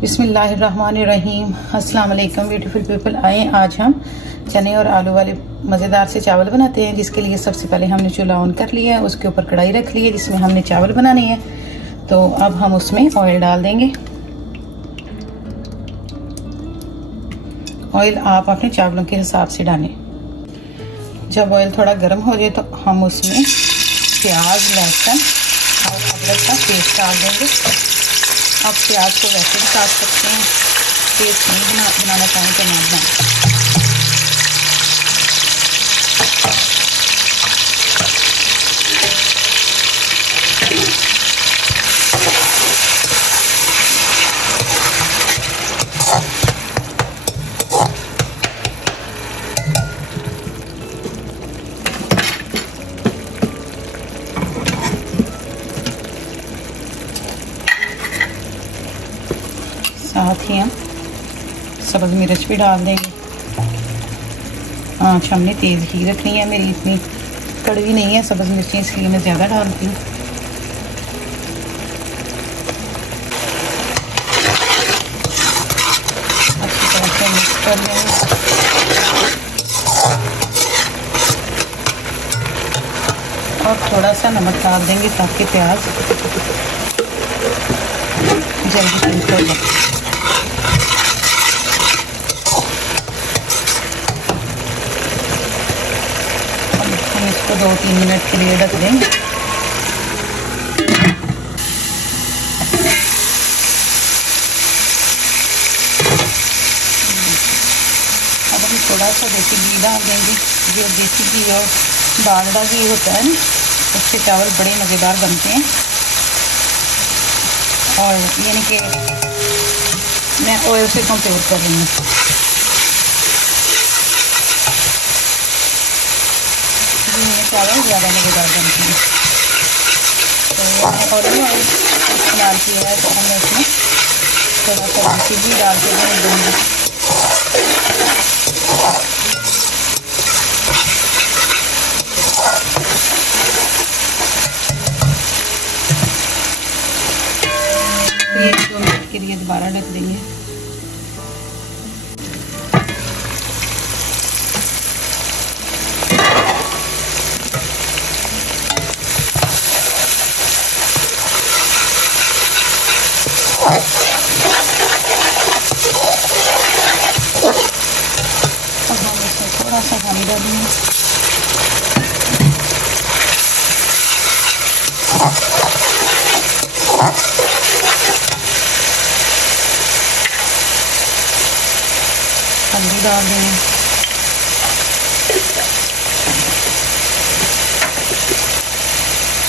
बिस्मिल्लाहिर्रहमानिर्रहीम। अस्सलाम वालेकुम ब्यूटीफुल पीपल। आए आज हम चने और आलू वाले मज़ेदार से चावल बनाते हैं, जिसके लिए सबसे पहले हमने चूल्हा ऑन कर लिया है, उसके ऊपर कढ़ाई रख ली है जिसमें हमने चावल बनाने हैं। तो अब हम उसमें ऑयल डाल देंगे। ऑयल आप अपने चावलों के हिसाब से डालें। जब ऑयल थोड़ा गर्म हो जाए तो हम उसमें प्याज, लहसुन और अदरक का पेस्ट डाल देंगे। आप प्याज को वैसे भी काट सकते हैं, पेस्ट नहीं बनाना चाहें तो ना बनाएं। साथ ही हम सब्ज़ मिर्च भी डाल देंगे। आँच हमने तेज़ ही रखनी है, मेरी इतनी कड़वी नहीं है सब्ज़ मिर्चें, इसलिए मैं ज़्यादा डालती हूँ। अच्छी तरह से मिक्स कर लेंगे। और थोड़ा सा नमक डाल देंगे ताकि प्याज जल्दी कुक हो जाए। इसको 2-3 मिनट के लिए ढक देंगे। अब हम थोड़ा सा देसी घी डाल देंगे। जो देसी घी और डालडा घी होता है ना, उससे चावल बड़े मज़ेदार बनते हैं। और यानी कि मैं ऑयल से कंपेयर कर रही हूँ। चावल ज़्यादा मज़ेदार बनती है। तो मैंने ऑलिव ऑयल इस्तेमाल किया है, तो हमने इसमें थोड़ा सा देसी घी डाल के भून दूँगी। तो ये 2 मिनट के लिए दोबारा ढक देंगे। अब हम इसमें थोड़ा सा पानी डालेंगे। हल्दी डाल देंगे।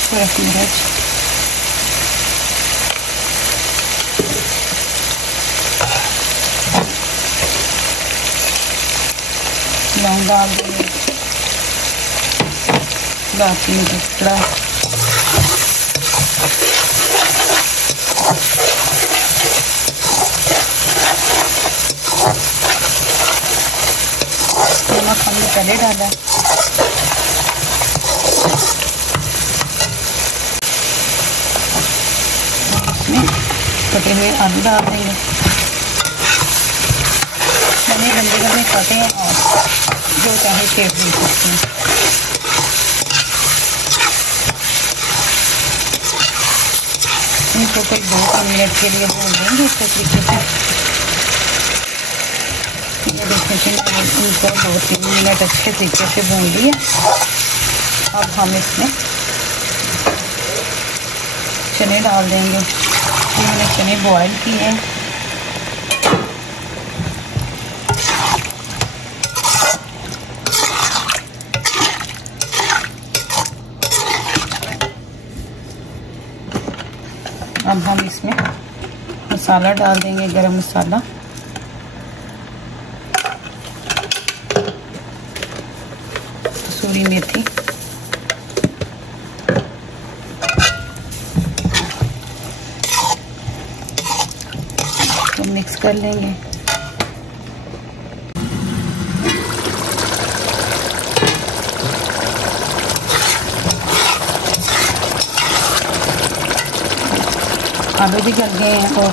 फ्रेश मिर्च, लौंग डाल देंगे, दालचीनी का टुकड़ा, नमक हमने पहले डाला। इसमें कटे हुए आलू डाल देंगे। मैंने लंबे काटे हैं और जो चाहे शेप दे सकते हैं। इनको कोई 2-3 मिनट के लिए भून देंगे इस तरीके से। ये देखिए कि इनको 2-3 मिनट अच्छे तरीके से भून लिए। अब हम इसमें चने डाल देंगे। मैंने चने बॉयल किए हैं। अब हम इसमें मसाला डाल देंगे, गरम मसाला, कसूरी मेथी, तो मिक्स कर लेंगे। आलू भी गल गए हैं और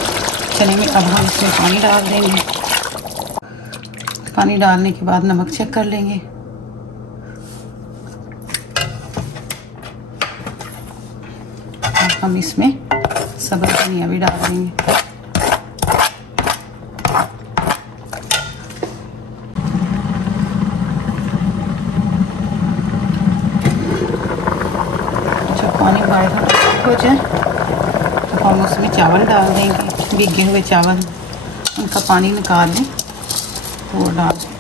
चने में अब हम इसमें पानी डाल देंगे। पानी डालने के बाद नमक चेक कर लेंगे। अब हम इसमें सब्ज़ धनिया भी डाल देंगे। जब पानी बॉयल हो जाए तो हम उसमें चावल डाल देंगे, भीगे हुए चावल, उनका पानी निकाल लें तो वो डाल दें।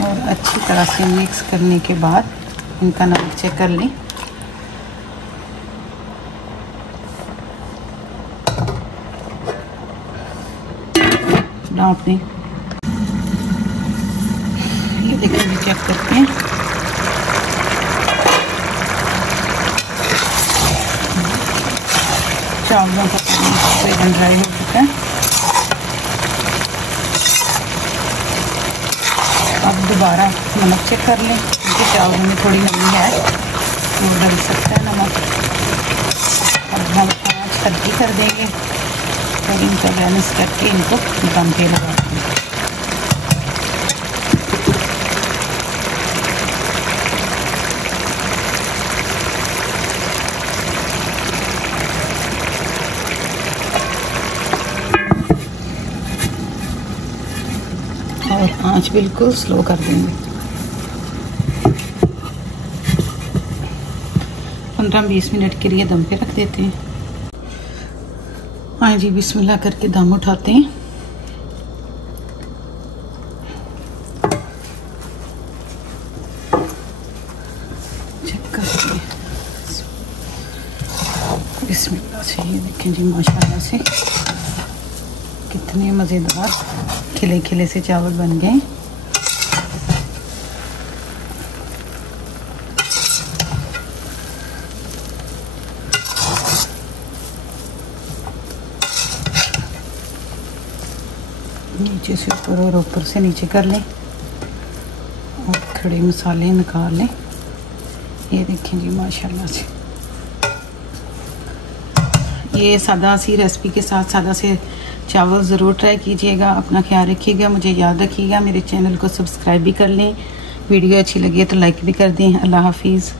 और अच्छी तरह से मिक्स करने के बाद इनका नमक चेक कर लें। डाल दें। ये देखिए, चेक करते हैं। चावलों का पानी ड्राई हो चुका है। अब दोबारा नमक चेक कर लें, क्योंकि चावलों में थोड़ी नमी है, वो डल सकता है नमक। अब हम आँच हल्की कर देंगे और इनका बैलेंस करके इनको दम पे लगा देंगे। और आँच बिल्कुल स्लो कर देंगे। 15-20 मिनट के लिए दम पे रख देते हैं। हाँ जी, बिस्मिल्लाह करके दम उठाते हैं। चेक करते हैं बिस्मिल्लाह से। ये देखें जी, माशाल्लाह से कितने मज़ेदार खिले खिले से चावल बन गए। नीचे से ऊपर और ऊपर से नीचे कर लें और खड़े मसाले निकाल लें। ये देखें जी, माशाल्लाह से ये सादा सी रेसिपी के साथ सादा से चावल ज़रूर ट्राई कीजिएगा। अपना ख्याल रखिएगा, मुझे याद रखिएगा। मेरे चैनल को सब्सक्राइब भी कर लें। वीडियो अच्छी लगी है तो लाइक भी कर दें। अल्लाह हाफिज़।